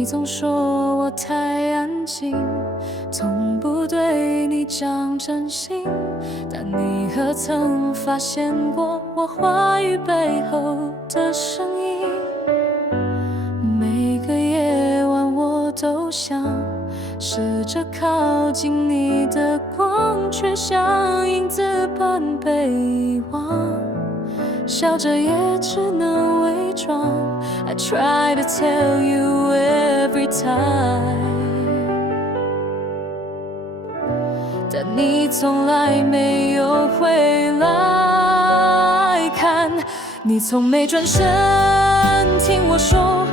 你总说我太安静，从不对你讲真心，但你可曾发现过我话语背后的声音？每个夜晚我都想试着靠近你的光，却像影子般被遗忘，笑着也只能伪装。I try to tell you every time， 但你从来没有回来看，你从没转身听我说，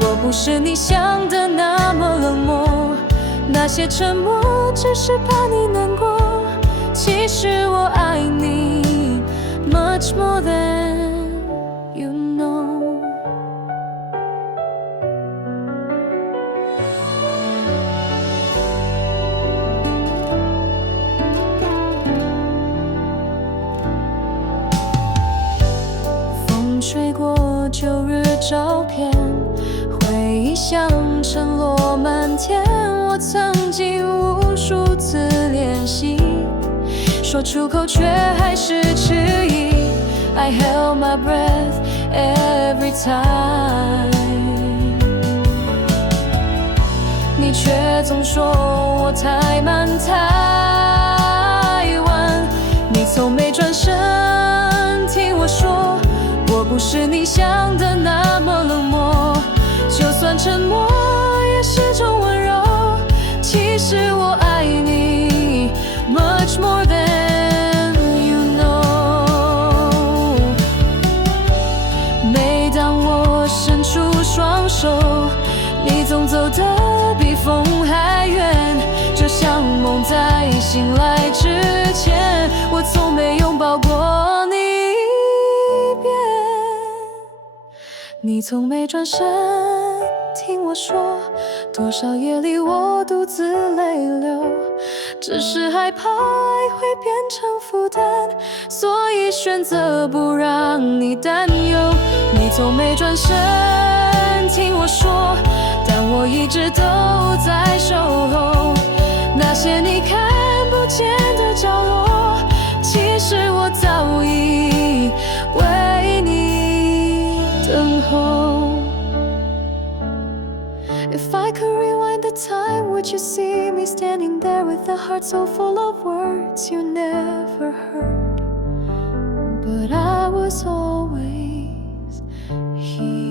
我不是你想的那么冷漠，那些沉默只是怕你难过，其实我爱你 much more than you know。风吹过旧日照片，回忆像沉落满天，我曾经无数次练习，说出口却还是迟疑。I held my breath every time， 你却总说我太慢太晚，你从没转身听我说，我不是你想的那么冷漠，就算沉默也是种温柔，其实我爱你 much more than you know。 每当我伸出双手，你总走得比风还远，就像梦在醒来之前，我从没拥抱过你一遍。你从没转身听我说，多少夜里我独自泪流，只是害怕爱会变成负担，所以选择不让你担忧。你从没转身听我说，但我一直都在守候，那些你看不见的角落，其实我早已为你等候。If I could rewind the time, would you see me standing there with a heart so full of words you never heard? But I was always here.